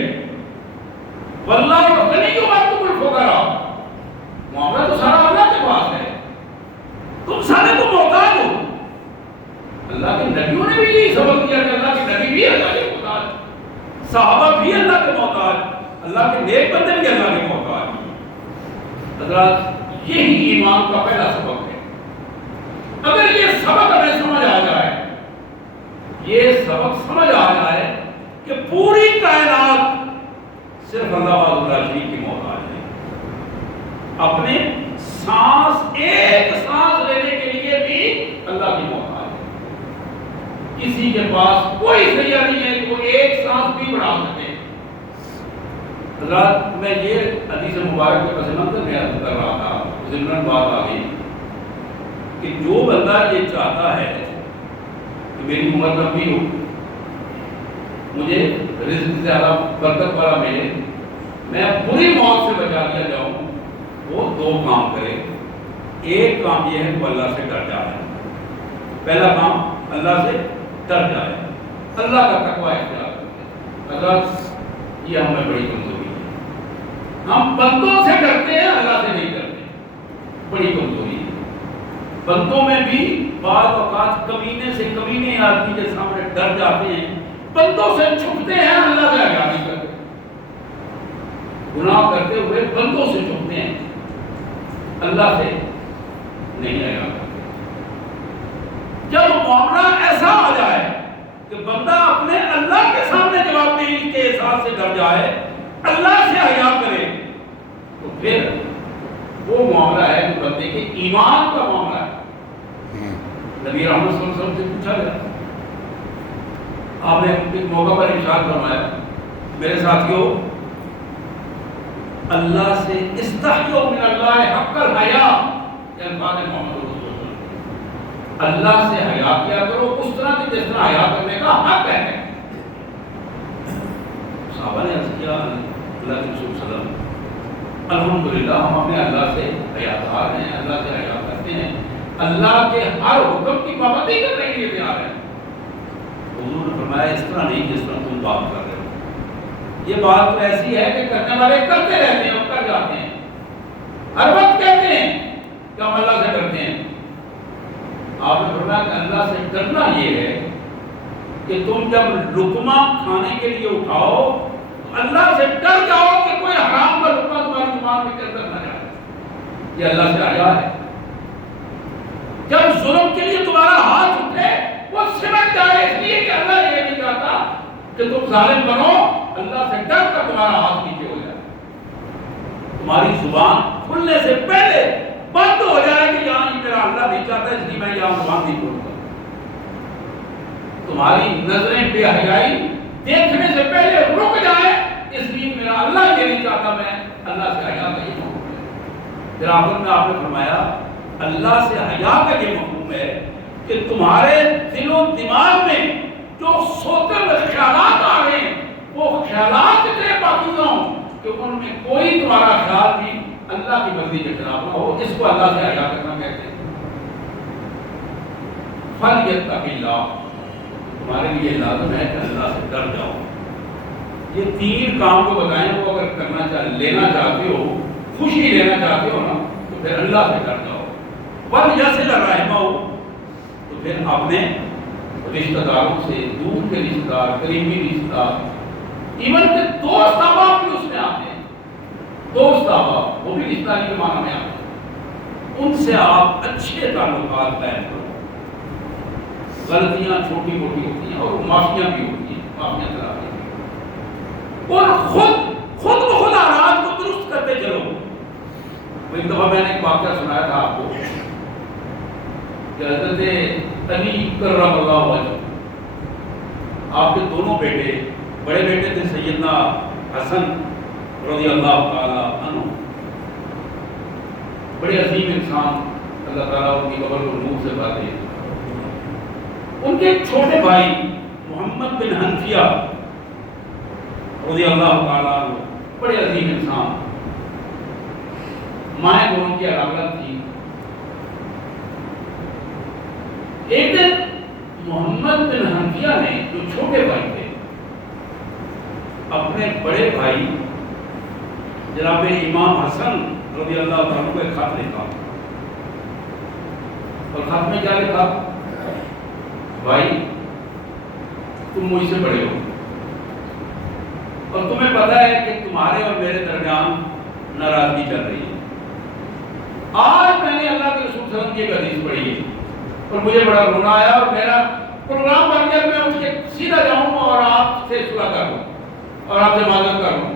واللہ غنی وانتم الفقراء، معاملہ تو سارا اللہ کے پاس ہے، تم سارے تو محتاج ہو۔ اللہ کے نبیوں نے بھی یہی سبق دیا کہ اللہ کے نبی بھی اللہ کے محتاج، صحابہ بھی اللہ کے محتاج، اللہ کے نیک بندے بھی اللہ کے محتاج۔ حضرات یہی ایمان کا پہلا سبق ہے۔ اگر یہ سبق ہمیں سمجھ آ جائے، یہ سبق سمجھ آ جائے کہ پوری کائنات صرف اللہ شریف کی محتاج ہے، اپنے سانس ایک سانس لینے کے لیے بھی اللہ کی محتاج ہے، کسی کے پاس کوئی ذریعہ نہیں ہے کہ وہ ایک سانس بھی بڑھا سکے، حضرات میں یہ حدیث مبارک کے پس منظر میں عرض کر رہا تھا، ضمن بات آ گئی کہ جو بندہ یہ چاہتا ہے کہ میری عمر لمبی ہو، مجھے رزق زیادہ برکت والا ملے، میں بری موت سے بچا دیا جاؤں، وہ دو کام کرے۔ ایک کام یہ ہے کہ وہ اللہ سے ڈر جائے، پہلا کام اللہ سے ڈر جائے، اللہ کا تقوی اختیار کرے۔ حضرات یہ ہمیں بڑی کمزوری ہے، ہم بندوں سے ڈرتے ہیں، اللہ سے نہیں ڈرتے، بڑی کمزوری ہے۔ بندوں میں بھی بعض اوقات کمینے سے کمینے آدمی کے سامنے ڈر جاتے ہیں، بندوں سے چھپتے ہیں، اللہ سے حیا نہیں کرتے، گناہ کرتے ہوئے بندوں سے چھپتے ہیں، اللہ سے نہیں حیا کرتے۔ جب معاملہ ایسا آ جائے کہ بندہ اپنے اللہ کے سامنے جواب دہی کے احساس سے ڈر جائے، اللہ سے حیا کرے، تو پھر وہ معاملہ ہے جو بندے کے ایمان کا معاملہ ہے۔ نبی رحمت صلی اللہ علیہ وسلم سے پوچھا گیا، آپ نے ایک موقع پر ارشاد فرمایا، میرے ساتھیوں، اللہ سے استحیوا من اللہ حق الحیا، یہ الفاظ محمد رسول اللہ، اللہ سے حیا کیا کرو اس طرح کی جس طرح حیا کرنے کا حق ہے۔ صحابہ نے عرض کیا، اللہ کے رسول صلی اللہ علیہ وسلم، الحمدللہ ہم اپنے اللہ سے حیادار ہیں، اللہ سے حیا کرتے ہیں، اللہ کے ہر حکم کی پابندی کرنے کے لیے تیار ہیں۔ حضور نے فرمایا اس طرح نہیں جس طرح تم بات کر رہے ہو، یہ بات تو ایسی ہے کہ کرنے والے کرتے رہتے ہیں اور کر جاتے ہیں، ہر وقت کہتے ہیں کہ ہم اللہ سے ڈرتے ہیں۔ آپ نے فرمایا کہ اللہ سے ڈرنا یہ ہے کہ تم جب لقمہ کھانے کے لیے اٹھاؤ اللہ سے ڈر جاؤ کہ کوئی حرام کا لقمہ تمہاری زبان میں اندر نہ جائے، یہ اللہ سے حیا ہے۔ جب ظلم کے لیے تمہارا ہاتھ اٹھے وہ سمٹ جائے، اس لیے کہ اللہ یہ نہیں چاہتا کہ تم ظالم بنو، اللہ سے ڈر کر تمہارا ہاتھ نیچے ہو جائے، تمہاری زبان کھلنے سے پہلے بند ہو جائے کہ یہاں یہ میرا اللہ نہیں چاہتا اس لیے میں یہاں زبان نہیں کھولوں گا۔ تمہاری نظریں بے حیائی دیکھنے سے پہلے رک جائے اس لیے میرا اللہ یہ نہیں چاہتا میں اللہ سے حیا نہیں ہوں۔ پھر آخر میں آپ نے فرمایا اللہ سے حیا کا یہ مفہوم ہے کہ تمہارے دل و دماغ میں جو سوتے ہوئے خیالات آ رہے ہیں وہ خیالات اتنے پاکیزہ ہوں کہ ان میں کوئی تمہارا خیال بھی اللہ کی مرضی کے خلاف نہ ہو، اس کو اللہ سے حیا کرنا کہتے ہیں۔ فَلْيَتَّقِ اللَّهَ، تمہارے لیے لازم ہے کہ اللہ سے ڈر جاؤ۔ یہ تین کام کو بتائیں، وہ اگر کرنا لینا چاہتے ہو، خوشی لینا چاہتے ہو نا، تو پھر اللہ سے ڈر جاؤ۔ وَلْيَصِلَ رَحِمَهُ، تو پھر اپنے رشتہ داروں سے، دور کے رشتہ دار، قریبی رشتہ دار، ایون کہ دوست احباب بھی اس میں آتے ہیں، دوست احباب وہ بھی رشتہ داری کے معنی میں آتے ہیں، ان سے آپ اچھے تعلقات قائم کرو۔ غلطیاں چھوٹی موٹی ہوتی ہیں اور معافیاں بھی ہوتی ہیں، معافیاں کراتے ہیں، اور خود بخود حالات کو درست کرتے چلو۔ ایک دفعہ میں نے ایک واقعہ سنایا تھا آپ کو کہ حضرت علی کرم اللہ وجہ، آپ کے دونوں بیٹے، بڑے بیٹے تھے سیدنا حسن رضی اللہ تعالی عنہ، بڑے عظیم انسان، اللہ تعالیٰ ان کی قبر کو نور سے بھر دے۔ ان کے چھوٹے بھائی محمد بن حنفیہ رضی اللہ تعالیٰ عنہ، بڑے عظیم انسان، مائیں دونوں کی الگ الگ تھی۔ ایک دن محمد بن حنفیہ نے، جو چھوٹے بھائی تھے، اپنے بڑے بھائی جناب امام حسن رضی اللہ تعالیٰ عنہ کو ایک خط لکھا، اور خط میں کیا لکھا؟ بھائی تم مجھ سے بڑے ہو اور تمہیں پتہ ہے کہ تمہارے اور میرے درمیان ناراضگی چل رہی ہے۔ آج میں نے اللہ کے رسول صلی اللہ علیہ وسلم کی ایک حدیث پڑھی ہے اور مجھے بڑا رونا آیا اور میرا پروگرام بن گیا کہ میں اٹھ کے سیدھا جاؤں اور آپ سے صلح کر لوں اور آپ سے معذرت کر لوں،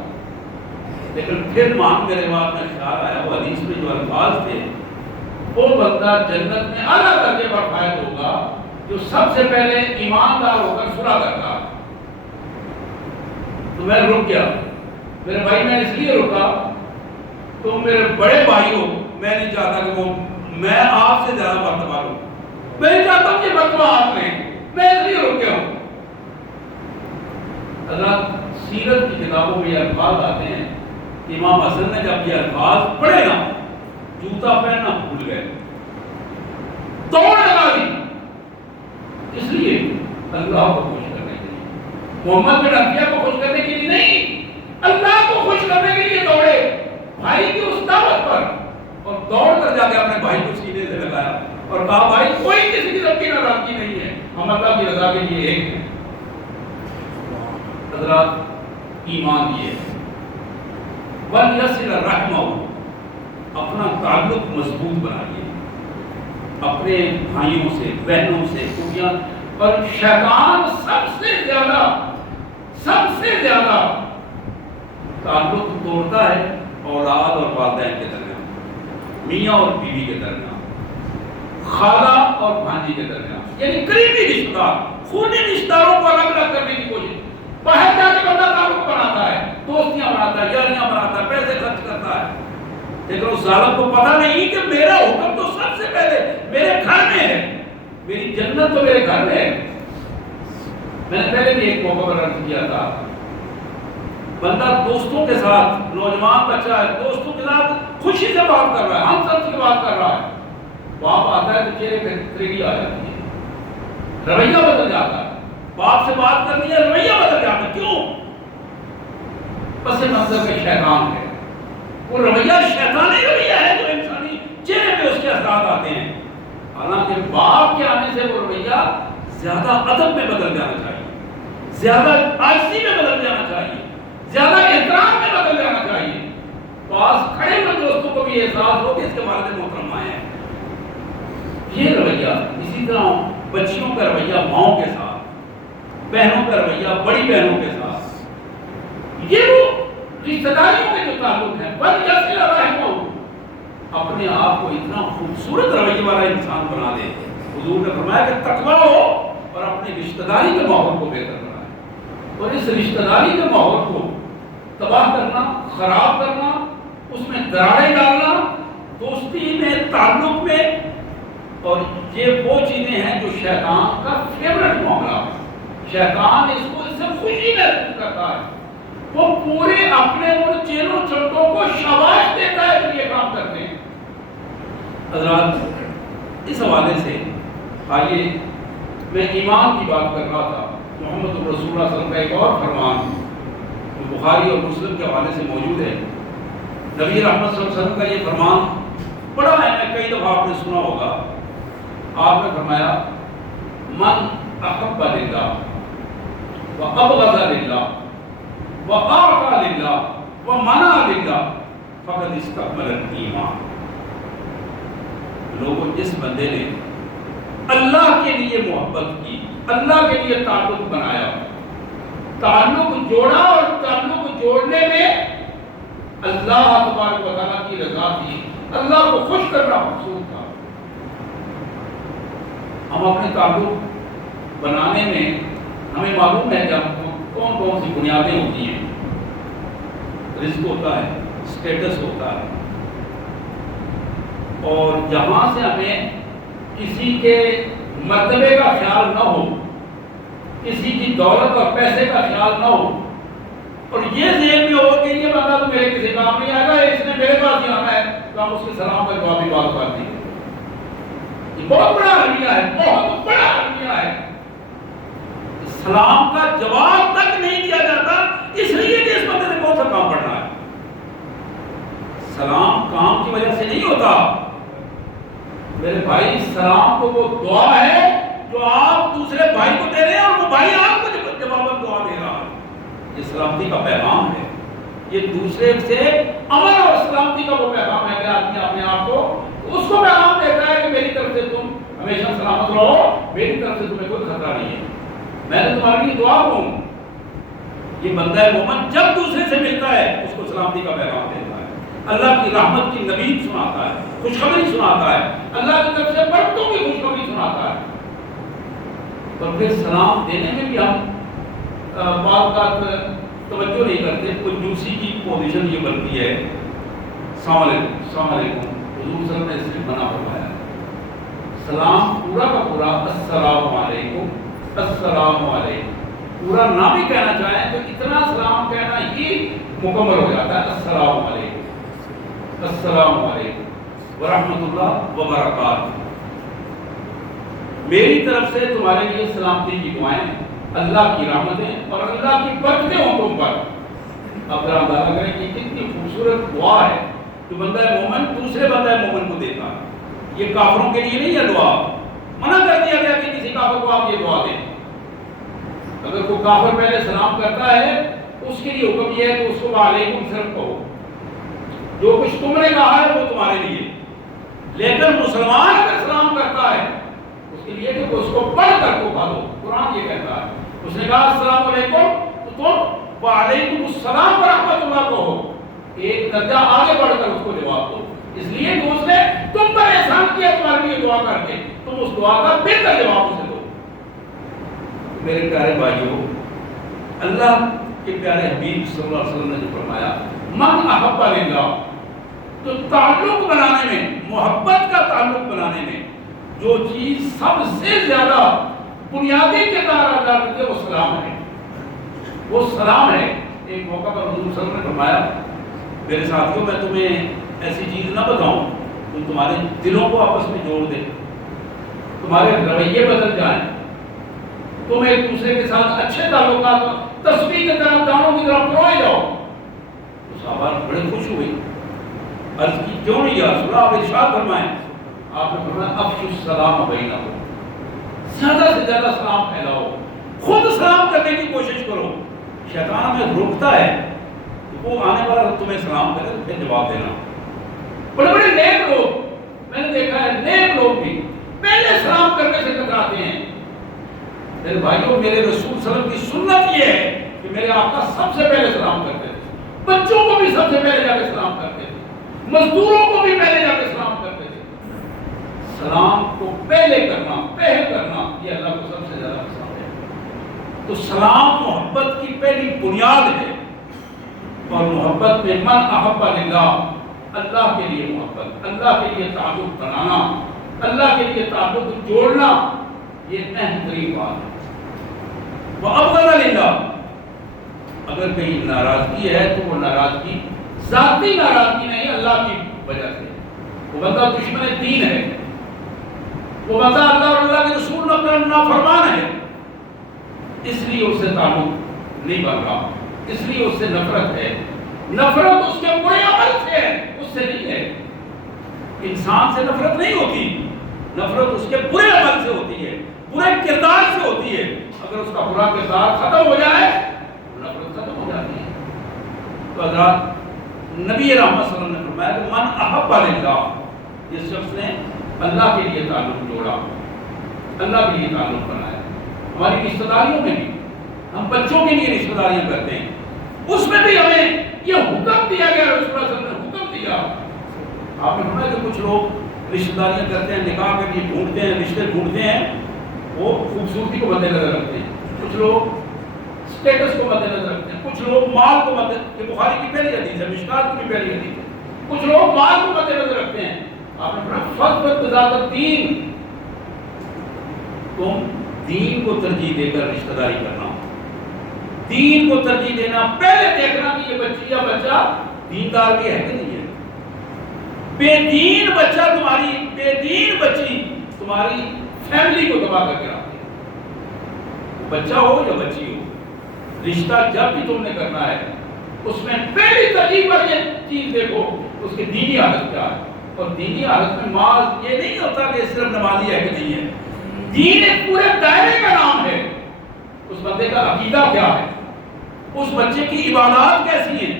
لیکن پھر میرے بعد میں خیال آیا وہ حدیث میں جو الفاظ تھے، وہ بندہ جنت میں اعلیٰ درجے پر فائز ہوگا جو سب سے پہلے ایماندار ہو کر صلح کرتا۔ تو میں رک گیا، میرے بھائی میں اس لیے رکا، تم میرے بڑے بھائی ہو، میں نہیں چاہتا کہ وہ میں آپ سے زیادہ مرتبہ لوں، میں نہیں چاہتا ہوں کہ مرتبہ آپ لیں، میں اس لیے رکے ہوں۔ حضرات سیرت کی کتابوں میں یہ الفاظ آتے ہیں، امام حسن نے جب یہ الفاظ پڑھے نا، جوتا پہننا بھول گئے، دوڑ لگا دی، اس لیے اللہ کو خوش کرنے کے لیے، محمد بن عطیہ کو خوش کرنے کے لیے نہیں، اللہ کو خوش کرنے کے لیے دوڑے بھائی کی اس دعوت پر، اور دوڑ کر جا کے اپنے بھائی کو سینے سے لگایا اور کہا بھائی کوئی کسی کی رب کی ناراضگی نہیں ہے، ہم اللہ کی رضا کے لیے ایک ہیں۔ حضرات ایمان یہ ہے، وَلْيَصِلَ رَحْمَهُ، اپنا تعلق مضبوط بنائیے اپنے بھائیوں سے، بہنوں سے، کیونکہ اور شیطان سب سے زیادہ تعلق توڑتا ہے اولاد اور والدین کے درمیان، میاں اور بیوی کے درمیان، خالہ اور بھانجی کے درمیان، یعنی قریبی رشتہ دار، خونی رشتہ داروں کو الگ الگ کرنے کی کوشش۔ باہر جا کے بندہ تعلق بناتا ہے، دوستیاں بناتا ہے، یاریاں بناتا ہے، پیسے خرچ کرتا ہے، لیکن اس ظالم کو پتہ نہیں کہ میرا حکم تو سب سے پہلے میرے گھر میں ہے، میری جنت تو میرے گھر میں ہے۔ میں نے پہلے بھی ایک موقع پر عرض کیا تھا، بندہ دوستوں کے ساتھ، نوجوان بچہ ہے، دوستوں کے ساتھ خوشی سے بات کر رہا ہے، ہم سب سے بات کر رہا ہے، باپ آتا ہے تو چہرے پہ تریڑی آ جاتی ہے، رویہ بدل جاتا ہے، باپ سے بات کرنی ہے رویہ بدل جاتا ہے، کیوں؟ پس منظر میں شیطان ہے، وہ رویہ شیطانی رویہ ہے جو انسانی چہرے پہ اس کے اثرات آتے ہیں، حالانکہ باپ کے آنے سے وہ رویہ زیادہ ادب میں بدل جانا چاہیے، زیادہ عاجزی میں بدل جانا چاہیے، زیادہ احترام میں بدل جانا چاہیے، پاس کھڑے ہوئے دوستوں کو بھی احساس ہو کہ اس کے والد محترم آئے ہیں۔ یہ رویہ، اسی طرح بچیوں کا رویہ ماؤں کے ساتھ، بہنوں کا رویہ بڑی بہنوں کے ساتھ، یہ وہ رشتہ داریوں کے جو تعلق ہے، وَلْيَصِلَ رَحِمَهُ، اپنے آپ کو اتنا خوبصورت رویے والا انسان بنا دے۔ حضور نے فرمایا کہ تقویٰ ہو اور اپنی رشتہ داری کے ماحول کو بہتر بنائے، اور اس رشتہ داری کے ماحول کو تباہ کرنا، خراب کرنا، اس میں دراڑیں ڈالنا، دوستی میں، تعلق میں، اور یہ وہ چیزیں ہیں جو شیطان کا فیورٹ معاملہ ہے۔ شیطان اس سے خوشی محسوس کرتا ہے، وہ پورے اپنے ان چیلوں چلٹوں کو شاباش دیتا ہے جو یہ کام کرتے ہیں۔ حضرات اس حوالے سے آئیے، میں ایمان کی بات کر رہا تھا، محمد رسول اللہ صلی اللہ علیہ وسلم کا ایک اور فرمان بخاری اور مسلم کے حوالے سے موجود ہے۔ نبی رحمت صلی اللہ علیہ وسلم کا یہ فرمان پڑھا ہے، میں کئی دفعہ آپ نے سنا ہوگا، آپ نے فرمایا من احب للہ وابغض للہ واعطى للہ ومنع للہ فقد استکمل الایمان۔ لوگوں، جس بندے نے اللہ کے لیے محبت کی، اللہ کے لیے تعلق بنایا، تعلق جوڑا، اور تعلق جوڑنے میں اللہ تبارک و تعالیٰ کی رضا تھی، اللہ کو خوش کرنا مقصود تھا۔ ہم اپنے تعلق بنانے میں ہمیں معلوم ہے کہ کون کون سی بنیادیں ہوتی ہیں، رزق ہوتا ہے، اسٹیٹس ہوتا ہے، اور جہاں سے ہمیں کسی کے مرتبے کا خیال نہ ہو، کسی کی دولت اور پیسے کا خیال نہ ہو، اور یہ ذہن میں ہو کہ یہ بندہ تو میرے کسی کام نہیں آئے گا، اس نے میرے پاس ہی آنا ہے تو ہم اس کے سلام کا جواب ہی بات کر دیں گے۔ یہ بہت بڑا رویہ ہے، بہت بڑا رویہ ہے۔ سلام کا جواب تک نہیں دیا جاتا، اس لیے کہ اس بندے نے کون سا کام کرنا ہے۔ سلام کام کی وجہ سے نہیں ہوتا میرے بھائی، سلام تو وہ دعا ہے جو آپ دوسرے بھائی کو دے رہے ہیں، اور وہ بھائی آپ کو جواباً دعا دے رہا ہے۔ یہ سلامتی کا پیغام ہے، یہ دوسرے سے امن اور سلامتی کا وہ پیغام ہے کہ آدمی اپنے آپ کو اس کو پیغام دیتا ہے کہ میری طرف سے تم ہمیشہ سلامت رہو، میری طرف سے تمہیں کوئی خطرہ نہیں ہے، میں نے تمہارے لیے دعا ہوں۔ یہ بندہ مومن جب دوسرے سے ملتا ہے اس کو سلامتی کا پیغام دیتا ہے، اللہ کی رحمت کی نوید سناتا ہے، خوشخبری سناتا ہے، اللہ کی طرف سے برکتوں کی خوشخبری سناتا ہے۔ اور پھر سلام دینے میں بھی ہم بعض اوقات توجہ نہیں کرتے. کنجوسی کی پوزیشن یہ بنتی ہے. السلام علیکم السلام علیکم. حضور صلی اللہ علیہ وسلم نے اس سے منع فرمایا. سلام پورا کا پورا السلام علیکم السلام علیکم پورا نہ بھی کہنا چاہیں تو اتنا سلام کہنا ہی مکمل ہو جاتا ہے. السلام علیکم السلام علیکم ورحمۃ اللہ وبرکاتہ. میری طرف سے تمہارے لیے سلامتی کی دعائیں, اللہ کی رحمتیں اور اللہ کی برکتیں ہوں تم پر. اب ذرا اندازہ کریں کہ کتنی خوبصورت دعا ہے جو بندہ مومن دوسرے بندہ مومن کو دیتا ہے. یہ کافروں کے لیے نہیں ہے دعا. منع کر دیا گیا کہ کسی کافر کو آپ یہ دعا دیں. اگر کوئی کافر پہلے سلام کرتا ہے اس کے لیے حکم یہ ہے کہ اس کو وعلیکم صرف کہو. جو کچھ تم نے کہا ہے وہ تمہارے لیے. لیکن مسلمان اگر سلام کرتا ہے اس کے لیے کہ اس کو پڑھ کر کو کہا دو. قرآن یہ کہتا ہے. اس نے کہا السلام علیکم تو تم وعلیکم السلام ورحمۃ اللہ کہو. ایک درجہ آگے بڑھ کر اس کو جواب دو. اس لیے کہ اس نے تم پر احسان کیا تمہارے لیے دعا کر کے, تم اس دعا کا بہتر جواب اسے دو. میرے پیارے بھائیوں, اللہ کے پیارے حبیب صلی اللہ علیہ وسلم نے جو فرمایا من احب للہ, تو تعلق بنانے میں, محبت کا تعلق بنانے میں جو چیز سب سے زیادہ بنیادی کردار ادا کرتی ہے وہ سلام ہے. وہ سلام ہے. ایک موقع پر حضور صلی اللہ علیہ وسلم نے فرمایا میرے ساتھیوں میں تمہیں ایسی چیز نہ بتاؤں تو تمہارے دلوں کو آپس میں جوڑ دے, تمہارے رویے بدل جائیں, تم ایک دوسرے کے ساتھ اچھے تعلقات تسبیح کی طرف دانوں کی طرف پروئے جاؤ. تو صحابہ بڑے خوش ہوئے. عرض کی کیوں نہیں یا رسول اللہ, آپ ارشاد فرمائیں. آپ نے فرمایا افشوا السلام بینکم, زیادہ سے زیادہ سلام پھیلاؤ, خود سلام کرنے کی کوشش کرو. شیطان ہمیں روکتا ہے, وہ آنے والا تمہیں سلام کرے تو پھر جواب دینا. بڑے بڑے نیک لوگ میں نے دیکھا ہے, نیک لوگ بھی پہلے سلام کرنے سے کتراتے ہیں. میرے بھائیوں, میرے رسول صلی اللہ علیہ وسلم کی سنت یہ ہے کہ میرے آقا سب سے پہلے سلام کرتے تھے. بچوں کو بھی سب سے پہلے جا کے سلام کرتے تھے, مزدوروں کو بھی پہلے جا کے سلام کرتے تھے. سلام کو پہلے کرنا, پہل کرنا, یہ اللہ کو سب سے زیادہ پسند ہے. تو سلام محبت کی پہلی بنیاد ہے. اور محبت میں من احب للہ, اللہ کے لیے محبت, اللہ کے لیے تعلق بنانا, اللہ کے لیے تعلق جوڑنا, یہ اہم ترین بات ہے. وَأَبْغَضَ لِلَّهِ, اگر کہیں ناراضگی ہے تو وہ ناراضگی ذاتی ناراضگی نہیں, اللہ کی وجہ سے. وہ بندہ دشمن دین ہے, وہ بندہ اللہ اور اللہ کے رسول نافرمان ہے, اس لیے اس سے تعلق نہیں بن رہا, اس لیے اس سے نفرت ہے. نفرت اس کے برے عمل سے ہے, اس سے نہیں ہے. انسان سے نفرت نہیں ہوتی, نفرت اس کے برے عمل سے ہوتی ہے, برے کردار سے ہوتی ہے. اگر اس کا برا کردار ختم ہو جائے نفرت ختم ہو جاتی ہے. تو حضرات نبی رحمت صلی اللہ علیہ وسلم نے فرمایا کہ من احب للہ, جس شخص نے اللہ کے لیے تعلق جوڑا, اللہ کے لیے تعلق بنایا. ہماری رشتہ داریوں میں بھی ہم بچوں کے لیے رشتہ داریاں کرتے ہیں, اس میں بھی ہمیں یہ حکم دیا گیا, رسول اللہ صلی اللہ علیہ وسلم نے حکم دیا. آپ نے سنا کہ کچھ لوگ رشتہ داریاں کرتے ہیں, نکاح کے لیے ڈھونڈتے ہیں, رشتے ڈھونڈتے ہیں, وہ خوبصورتی کو مد نظر رکھتے ہیں. کچھ لوگ اسٹیٹس کو مد نظر رکھتے ہیں, کچھ لوگ مال کو مد, یہ بخاری کی پہلی حدیث ہے, مشکات کی پہلی حدیث ہے. کچھ لوگ مال کو مد نظر رکھتے ہیں. آپ نے پڑھا فضل بذات الدین, تم دین کو ترجیح دے کر رشتہ داری کرنا, دین کو ترجیح دینا, پہلے دیکھنا کہ یہ بچی یا بچہ دیندار بھی ہے کہ نہیں ہے. بے دین بچہ تمہاری, بے دین بچی تمہاری فیملی کو تباہ کر کے رکھتی ہے. بچہ ہو یا بچی ہو, رشتہ جب بھی تم نے کرنا ہے اس میں پہلی ترجیح پر یہ چیز دیکھو اس کی دینی حالت کیا ہے. اور دینی حالت میں مال یہ نہیں ہوتا کہ صرف نمازی ہے کہ نہیں ہے. دین ایک پورے دائرے کا نام ہے. اس بندے کا عقیدہ کیا ہے, اس بچے کی عبادات کیسی ہیں,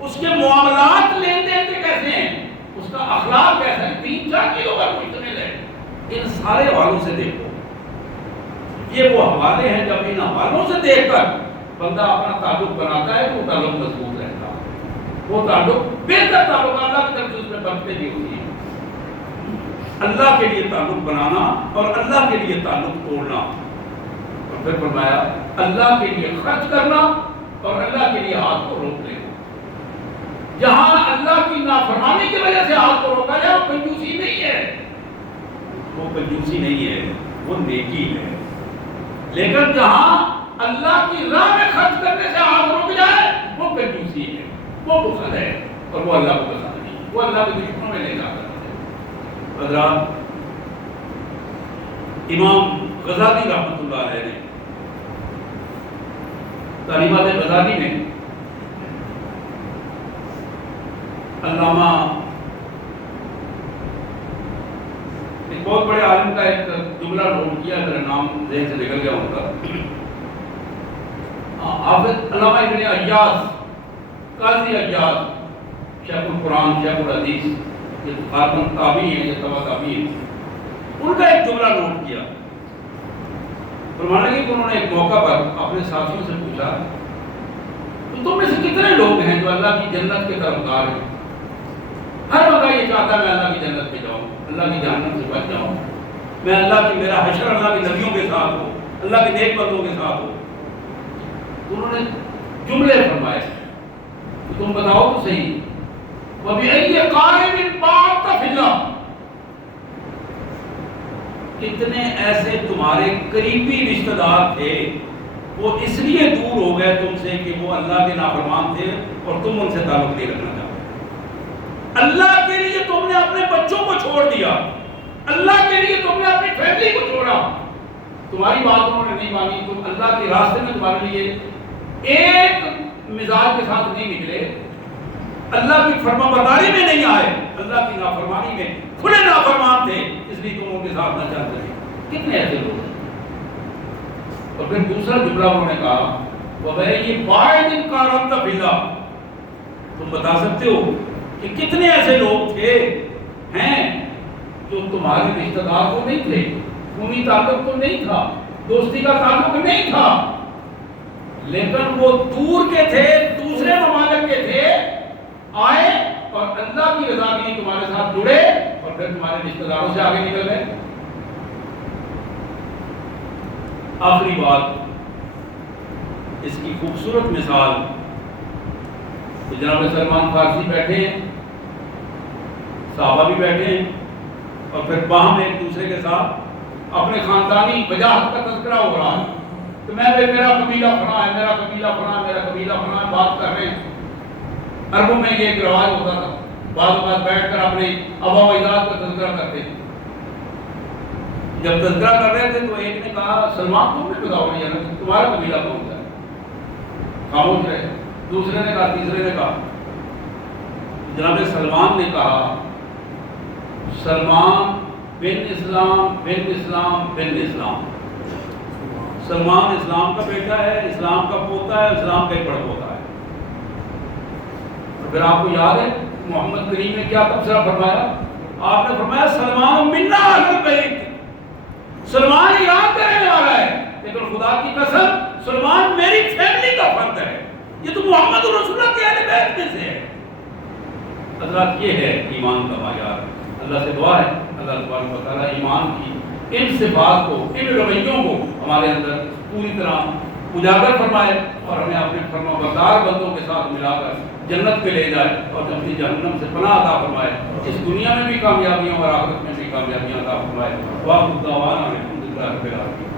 اس کے معاملات لین دین کے کیسے ہیں, اس کا اخلاق کیسا ہے. 3-4 چیزوں پر مشتمل ہے. ان سارے حوالوں سے دیکھو. یہ وہ حوالے ہیں, جب ان حوالوں سے دیکھ کر بندہ اپنا تعلق بناتا ہے تو تعلق مضبوط رہتا ہے. وہ تعلق بہتر تعلق اللہ کی طرف سے اس میں برکتیں بھی ہوتی ہیں. اللہ کے لیے تعلق بنانا اور اللہ کے لیے تعلق توڑنا. اور پھر فرمایا اللہ کے لیے خرچ کرنا اور اللہ کے لیے ہاتھ کو روک لے. جہاں اللہ کی نافرمانی کی وجہ سے ہاتھ کو روکا جائے وہ کنجوسی نہیں ہے، وہ کنجوسی نہیں ہے، وہ نیکی ہے. لیکن جہاں اللہ کی راہ میں خرچ کرنے سے ہاتھ رک جائے وہ کنجوسی ہے، وہ بخل ہے، اور وہ اللہ کو پسند نہیں، وہ اللہ کے دشمنوں میں لے جاتا ہے. حضرات، امام غزالی رحمۃ اللہ علیہ نے تعلیمات غزالی میں علامہ ایک بہت بڑے عالم کا ایک جملہ نوٹ کیا، میرا نام ذہن سے نکل گیا ان کا. حافظ علامہ ابن عیاض، قاضی عیاض، شیخ القرآن، شیخ الحدیث، یہ خاتم تابعی ہیں، یہ تبع تابعی ہیں. ان کا ایک جملہ نوٹ کیا. فرمانے لگے کہ انہوں نے ایک موقع پر اپنے ساتھیوں سے پوچھا تو تم میں سے کتنے لوگ ہیں جو اللہ کی جنت کے طرفدار ہیں؟ ہر بندہ یہ چاہتا ہے میں اللہ کی جنت میں جاؤں، اللہ کی جہنم سے بچ جاؤں، میں اللہ کی، میرا حشر اللہ کے نبیوں کے ساتھ ہو، اللہ کے نیک بندوں کے ساتھ ہو. تو انہوں نے جملے فرمائے، تو تم بتاؤ تو صحیح. وَبِأَيِّ قَارِبٍ بَعَثْتَ فِي اللَّهِ، کتنے ایسے تمہارے قریبی رشتہ دار تھے وہ اس لیے دور ہو گئے تم سے کہ وہ اللہ کے نافرمان تھے اور تم ان سے تعلق نہیں رکھنا چاہتے. اللہ کے لیے تم نے اپنے بچوں کو چھوڑ دیا، اللہ کے لیے تم نے اپنی فیملی کو چھوڑا، تمہاری بات انہوں نے نہیں مانی، تم اللہ کے راستے میں تمہارے لیے ایک مزاج کے ساتھ نہیں نکلے، اللہ کی فرما برداری میں نہیں آئے، اللہ کی نافرمانی میں کھلے نافرمان تھے، اس لیے تم ان کے ساتھ نہ چلتے تھے. کتنے ایسے لوگ ہیں. اور پھر دوسرا جملہ انہوں نے کہا وَبَأَيِّ قَارِبٍ قَارَبْتَ فِي اللَّهِ، تم بتا سکتے ہو کہ کتنے ایسے لوگ تھے ہیں جو تمہارے رشتہ دار تو نہیں تھے، خونی تعلق تو نہیں تھا، دوستی کا تعلق نہیں تھا، لیکن وہ دور کے تھے، دوسرے ممالک کے تھے، آئے اور اللہ کی رضا کے لیے تمہارے ساتھ جڑے اور پھر تمہارے رشتہ داروں سے آگے نکل گئے. آخری بات، اس کی خوبصورت مثال، تو جناب سلمان فارسی بیٹھے ہیں، صحابہ بھی بیٹھے ہیں، اور پھر باہم ایک دوسرے کے ساتھ اپنے خاندانی وجاہت کا تذکرہ ہو رہا ہے کہ میرا قبیلہ فلاں ہے، میرا قبیلہ فلاں، میرا قبیلہ فلاں، بات کر رہے ہیں. عربوں میں یہ ایک رواج ہوتا تھا، بعض اوقات بیٹھ کر اپنے آبا و اجداد کا تذکرہ کرتے ہیں. جب تذکرہ کر رہے تھے تو ایک نے کہا سلمان تم نے بتاؤ نہیں تمہارا قبیلہ کون سا ہے؟ خاموش رہے. دوسرے نے کہا، تیسرے نے کہا. جناب سلمان نے کہا سلمان بن اسلام بن اسلام بن اسلام، سلمان اسلام کا بیٹا ہے، اسلام کا پوتا ہے، اسلام کا ایک بڑا پوتا ہے. اور پھر آپ کو یاد ہے محمد کریم نے کیا تبصرہ فرمایا؟ آپ نے فرمایا سلمان منا اہل البیت، سلمان ایران کا رہنے والا ہے، لیکن خدا کی قسم سلمان میری فیملی کا فرد ہے، یہ تو محمد رسول اللہ کے اہل بیت میں سے ہے. حضرات، یہ ہے ایمان کا معیار. اللہ سے دعا ہے اللہ تبارک و تعالیٰ ایمان کی ان صفات کو، ان رویوں کو ہمارے اندر پوری طرح اجاگر فرمائے اور ہمیں اپنے فرما بردار بندوں کے ساتھ ملا کر جنت پہ لے جائے اور اپنی جہنم سے پناہ عطا فرمائے. اس دنیا میں بھی کامیابیاں اور آخرت میں بھی کامیابیاں عطا فرمائے. واخر دعوانا الحمدللہ رب العالمین.